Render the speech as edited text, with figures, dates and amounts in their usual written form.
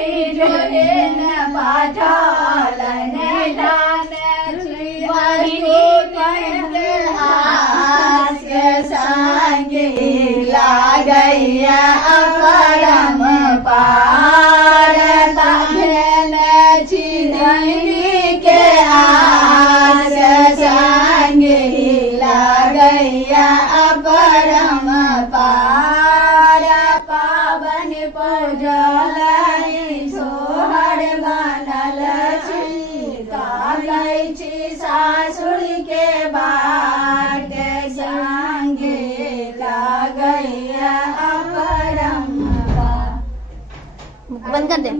જોઈ જોઈને પાછળ ને દાન હાસ્ય સંગી લાગૈયા પરમ પાર તાન છીનૈની કે હાસ્ય સંગી લાગૈયા પરમ પાર પાવન પૂજલની સોહર बनल छी गाई छी सासुर के बाट संगे लागैया अपरम। बंद कर दे।